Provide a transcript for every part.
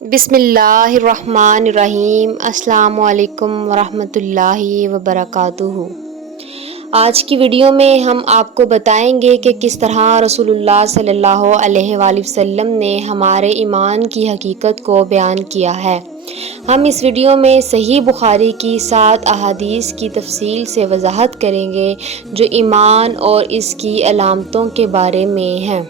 بسم اللہ الرحمن الرحیم۔ السلام علیکم ورحمۃ اللہ وبرکاتہ۔ آج کی ویڈیو میں ہم آپ کو بتائیں گے کہ کس طرح رسول اللہ صلی اللہ علیہ وآلہ وسلم نے ہمارے ایمان کی حقیقت کو بیان کیا ہے۔ ہم اس ویڈیو میں صحیح بخاری کی 7 احادیث کی تفصیل سے وضاحت کریں گے جو ایمان اور اس کی علامتوں کے بارے میں ہیں۔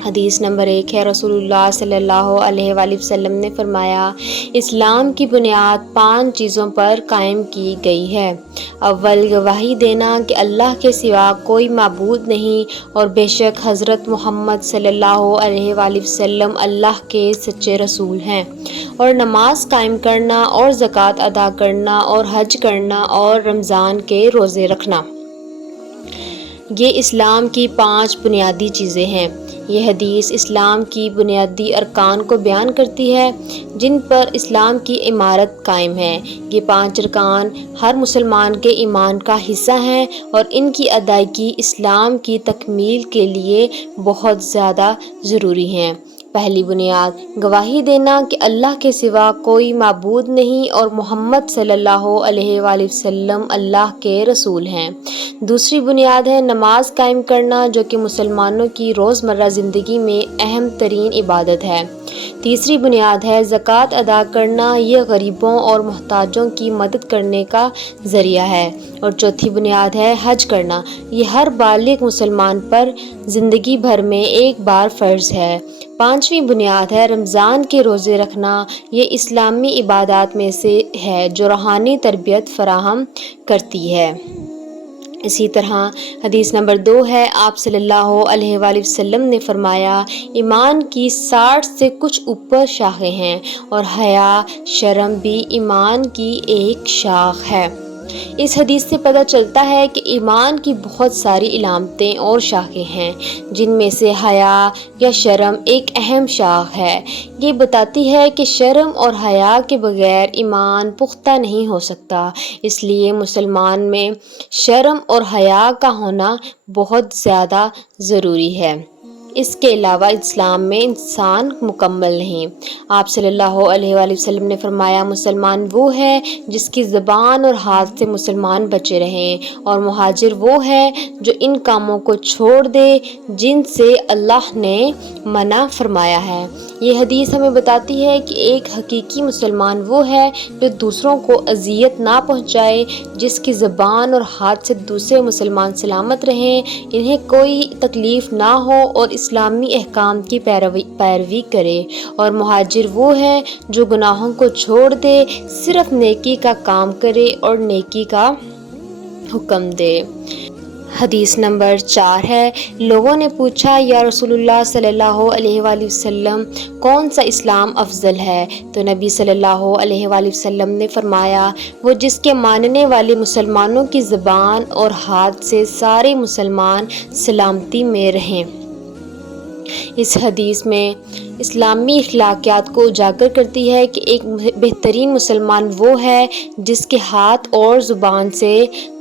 حدیث نمبر 1 ہے، رسول اللہ صلی اللہ علیہ وآلہ وسلم نے فرمایا، اسلام کی بنیاد 5 چیزوں پر قائم کی گئی ہے۔ اول، گواہی دینا کہ اللہ کے سوا کوئی معبود نہیں اور بے شک حضرت محمد صلی اللہ علیہ وآلہ وسلم اللہ کے سچے رسول ہیں، اور نماز قائم کرنا اور زکوٰۃ ادا کرنا اور حج کرنا اور رمضان کے روزے رکھنا۔ یہ اسلام کی 5 بنیادی چیزیں ہیں۔ یہ حدیث اسلام کی بنیادی ارکان کو بیان کرتی ہے جن پر اسلام کی عمارت قائم ہے۔ یہ 5 ارکان ہر مسلمان کے ایمان کا حصہ ہیں اور ان کی ادائیگی اسلام کی تکمیل کے لیے بہت زیادہ ضروری ہیں۔ پہلی بنیاد، گواہی دینا کہ اللہ کے سوا کوئی معبود نہیں اور محمد صلی اللہ علیہ وآلہ وسلم اللہ کے رسول ہیں۔ دوسری بنیاد ہے نماز قائم کرنا، جو کہ مسلمانوں کی روزمرہ زندگی میں اہم ترین عبادت ہے۔ تیسری بنیاد ہے زکوٰۃ ادا کرنا، یہ غریبوں اور محتاجوں کی مدد کرنے کا ذریعہ ہے۔ اور چوتھی بنیاد ہے حج کرنا، یہ ہر بالغ مسلمان پر زندگی بھر میں ایک بار فرض ہے۔ پانچویں بنیاد ہے رمضان کے روزے رکھنا، یہ اسلامی عبادات میں سے ہے جو روحانی تربیت فراہم کرتی ہے۔ اسی طرح حدیث نمبر 2 ہے، آپ صلی اللہ علیہ وآلہ وسلم نے فرمایا، ایمان کی 60 سے کچھ اوپر شاخیں ہیں اور حیا، شرم بھی ایمان کی ایک شاخ ہے۔ اس حدیث سے پتہ چلتا ہے کہ ایمان کی بہت ساری علامتیں اور شاخیں ہیں، جن میں سے حیا یا شرم ایک اہم شاخ ہے۔ یہ بتاتی ہے کہ شرم اور حیا کے بغیر ایمان پختہ نہیں ہو سکتا، اس لیے مسلمان میں شرم اور حیا کا ہونا بہت زیادہ ضروری ہے۔ اس کے علاوہ اسلام میں انسان مکمل نہیں۔ آپ صلی اللہ علیہ وآلہ وسلم نے فرمایا، مسلمان وہ ہے جس کی زبان اور ہاتھ سے مسلمان بچے رہیں، اور مہاجر وہ ہے جو ان کاموں کو چھوڑ دے جن سے اللہ نے منع فرمایا ہے۔ یہ حدیث ہمیں بتاتی ہے کہ ایک حقیقی مسلمان وہ ہے جو دوسروں کو اذیت نہ پہنچائے، جس کی زبان اور ہاتھ سے دوسرے مسلمان سلامت رہیں، انہیں کوئی تکلیف نہ ہو اور اسلامی احکام کی پیروی کرے۔ اور مہاجر وہ ہے جو گناہوں کو چھوڑ دے، صرف نیکی کا کام کرے اور نیکی کا حکم دے۔ حدیث نمبر 4 ہے، لوگوں نے پوچھا، یا رسول اللہ صلی اللہ علیہ وآلہ وسلم، کون سا اسلام افضل ہے؟ تو نبی صلی اللہ علیہ وآلہ وسلم نے فرمایا، وہ جس کے ماننے والے مسلمانوں کی زبان اور ہاتھ سے سارے مسلمان سلامتی میں رہیں۔ اس حدیث میں اسلامی اخلاقیات کو اجاگر کرتی ہے کہ ایک بہترین مسلمان وہ ہے جس کے ہاتھ اور زبان سے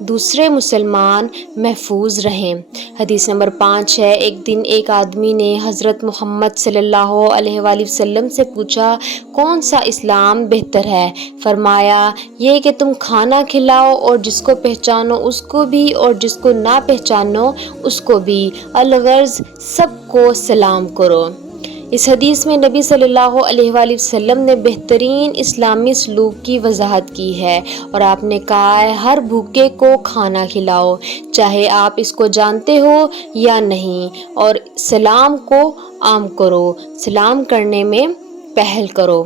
دوسرے مسلمان محفوظ رہیں۔ حدیث نمبر 5 ہے، ایک دن ایک آدمی نے حضرت محمد صلی اللہ علیہ وآلہ وسلم سے پوچھا، کون سا اسلام بہتر ہے؟ فرمایا، یہ کہ تم کھانا کھلاؤ اور جس کو پہچانو اس کو بھی اور جس کو نہ پہچانو اس کو بھی، الغرض سب کو سلام کرو۔ اس حدیث میں نبی صلی اللہ علیہ وآلہ وسلم نے بہترین اسلامی سلوک کی وضاحت کی ہے، اور آپ نے کہا ہے، ہر بھوکے کو کھانا کھلاؤ، چاہے آپ اس کو جانتے ہو یا نہیں، اور سلام کو عام کرو، سلام کرنے میں پہل کرو۔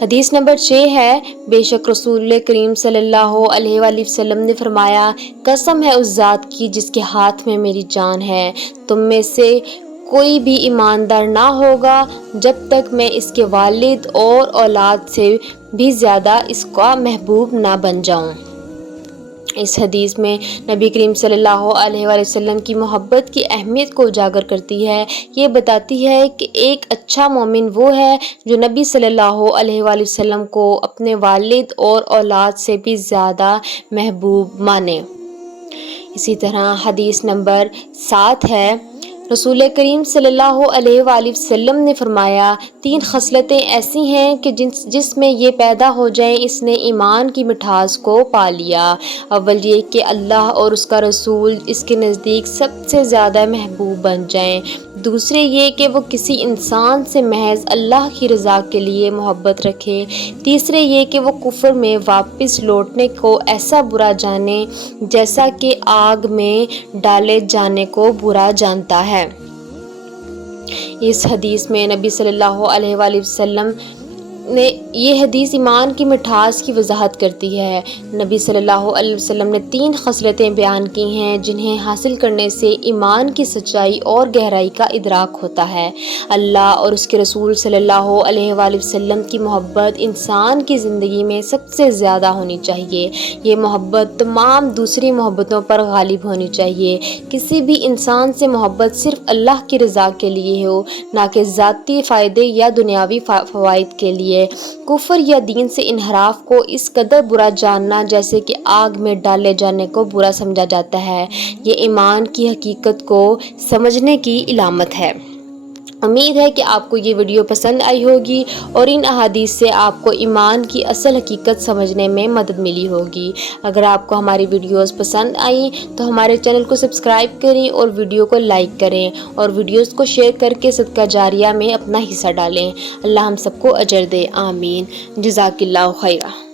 حدیث نمبر 6 ہے، بے شک رسول کریم صلی اللہ علیہ وآلہ وسلم نے فرمایا، قسم ہے اس ذات کی جس کے ہاتھ میں میری جان ہے، تم میں سے کوئی بھی ایماندار نہ ہوگا جب تک میں اس کے والد اور اولاد سے بھی زیادہ اس کا محبوب نہ بن جاؤں۔ اس حدیث میں نبی کریم صلی اللہ علیہ وآلہ وسلم کی محبت کی اہمیت کو اجاگر کرتی ہے۔ یہ بتاتی ہے کہ ایک اچھا مومن وہ ہے جو نبی صلی اللہ علیہ وآلہ وسلم کو اپنے والد اور اولاد سے بھی زیادہ محبوب مانے۔ اسی طرح حدیث نمبر 7 ہے، رسول کریم صلی اللہ علیہ وآلہ وسلم نے فرمایا 3 خصلتیں ایسی ہیں کہ جس میں یہ پیدا ہو جائیں اس نے ایمان کی مٹھاس کو پا لیا۔ اول یہ کہ اللہ اور اس کا رسول اس کے نزدیک سب سے زیادہ محبوب بن جائیں، دوسرے یہ کہ وہ کسی انسان سے محض اللہ کی رضا کے لیے محبت رکھے، تیسرے یہ کہ وہ کفر میں واپس لوٹنے کو ایسا برا جانے جیسا کہ آگ میں ڈالے جانے کو برا جانتا ہے۔ اس حدیث میں نبی صلی اللہ علیہ وآلہ وسلم نے یہ حدیث ایمان کی مٹھاس کی وضاحت کرتی ہے۔ نبی صلی اللہ علیہ وسلم نے 3 خصلتیں بیان کی ہیں جنہیں حاصل کرنے سے ایمان کی سچائی اور گہرائی کا ادراک ہوتا ہے۔ اللہ اور اس کے رسول صلی اللہ علیہ وآلہ وسلم کی محبت انسان کی زندگی میں سب سے زیادہ ہونی چاہیے۔ یہ محبت تمام دوسری محبتوں پر غالب ہونی چاہیے۔ کسی بھی انسان سے محبت صرف اللہ کی رضا کے لیے ہو، نہ کہ ذاتی فائدے یا دنیاوی فوائد کے لیے۔ کفر یا دین سے انحراف کو اس قدر برا جاننا جیسے کہ آگ میں ڈالے جانے کو برا سمجھا جاتا ہے، یہ ایمان کی حقیقت کو سمجھنے کی علامت ہے۔ امید ہے کہ آپ کو یہ ویڈیو پسند آئی ہوگی اور ان احادیث سے آپ کو ایمان کی اصل حقیقت سمجھنے میں مدد ملی ہوگی۔ اگر آپ کو ہماری ویڈیوز پسند آئیں تو ہمارے چینل کو سبسکرائب کریں اور ویڈیو کو لائک کریں اور ویڈیوز کو شیئر کر کے صدقہ جاریہ میں اپنا حصہ ڈالیں۔ اللہ ہم سب کو اجر دے، آمین۔ جزاک اللہ خیرہ۔